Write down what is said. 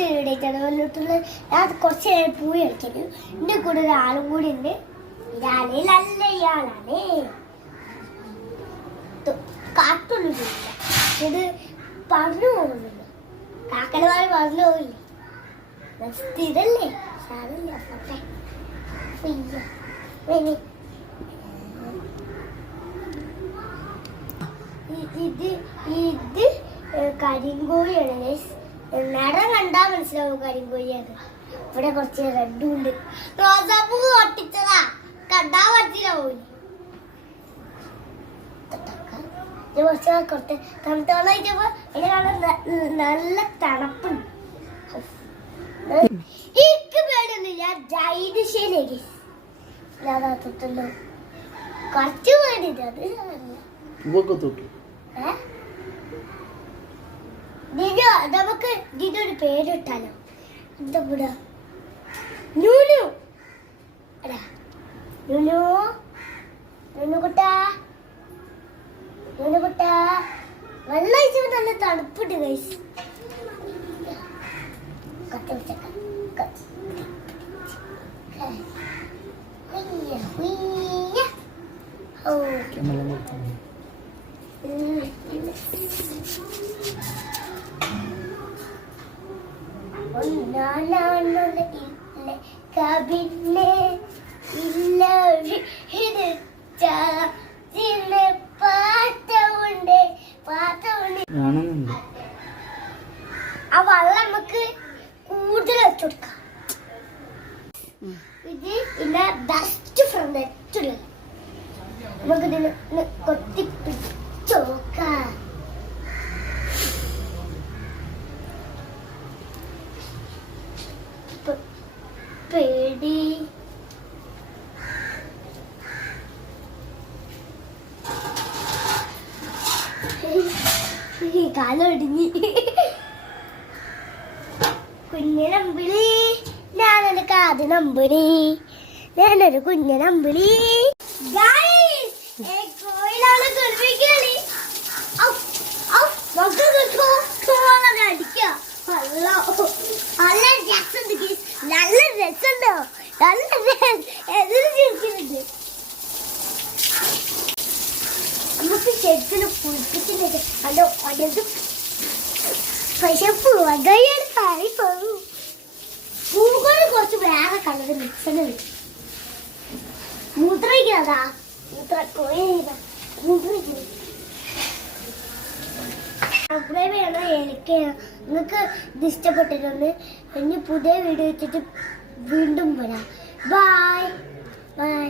ഞാൻ കുറച്ച് നേരം പൂയി കളിക്കുന്നു. എന്റെ കൂടെ ഒരാളും കൂടി ഉണ്ട്. ഇയാളെ നല്ല ഇയാളാണ്. കാത്തൊന്നുമില്ല. ഇത് പറഞ്ഞു പോകുന്നില്ല. കാക്കലമാര് പറഞ്ഞു പോയില്ലേ സ്ഥിരല്ലേ പോട്ടെ. ഇത് ഇത് കരിങ്കോഴിയാണ്. നിറം കണ്ടാ മനസ്സിലാവും കരിങ്കോഴിയാണ് ഇവിടെ കുറച്ച് റെഡും ഉണ്ട്. റോസാപ്പൂ ഒട്ടിച്ചതാ കണ്ടാ മനസ്സിലാവും? ഇത് കുറച്ച് തണുത്ത കഴിച്ചപ്പോ അതിന് നല്ല തണുപ്പുണ്ട്. എനിക്ക് കുറച്ച് പേടിയില്ല അത് തൊട്ടു. ഏ? നമുക്ക് ഇതിനൊരു പേരിട്ടാലോ? എന്താ കൂടാ നൂനു എടാ നുനു നുനു കുട്ടാ. നുനു കുട്ടാ. വെള്ളം ഒഴിച്ചപ്പോ നല്ല തണുപ്പുണ്ട് കൈസ് കത്തി ഒന്നാലാണുള്ള ഇല്ല കബിന്നെ ഇല്ല പാട്ടമുണ്ട് പാട്ടമുണ്ട് കാണുന്നുണ്ട് ആ വെള്ളം നമുക്ക് കൂടുതൽ വെച്ചുകൊടുക്കാം ഇത് എന്റെ ബെസ്റ്റ് ഫ്രണ്ട് ഏറ്റവും നമുക്ക് ഇതിന് കൊത്തി പേടി. കാലൊടിഞ്ഞ് കുഞ്ഞനമ്പിളി ഞാനൊരു കാത് നമ്പിളി ഞാനൊരു കുഞ്ഞനമ്പിളി കോയിലാണ് ഗർഭിക്കാളി. രസമുണ്ടോ നല്ല നമുക്ക് ശരിക്കും കുളിപ്പിച്ചിട്ടുണ്ട് അതോ അടത് പക്ഷെ പൂവകയാണ് പാറി പോകും പൂക്കൾ കുറച്ച് വേറെ കളർ മിക്സഡ് മൂത്രയ്ക്കാതാ മൂത്ര മൂത്രയ്ക്കുന്നത് സബ്സ്ക്രൈബ് ചെയ്യണം എനിക്ക്. നിങ്ങൾക്ക് ഇത് ഇഷ്ടപ്പെട്ടിട്ടുണ്ട്. ഇനി പുതിയ വീഡിയോ വെച്ചിട്ട് വീണ്ടും വരാം. Bye bye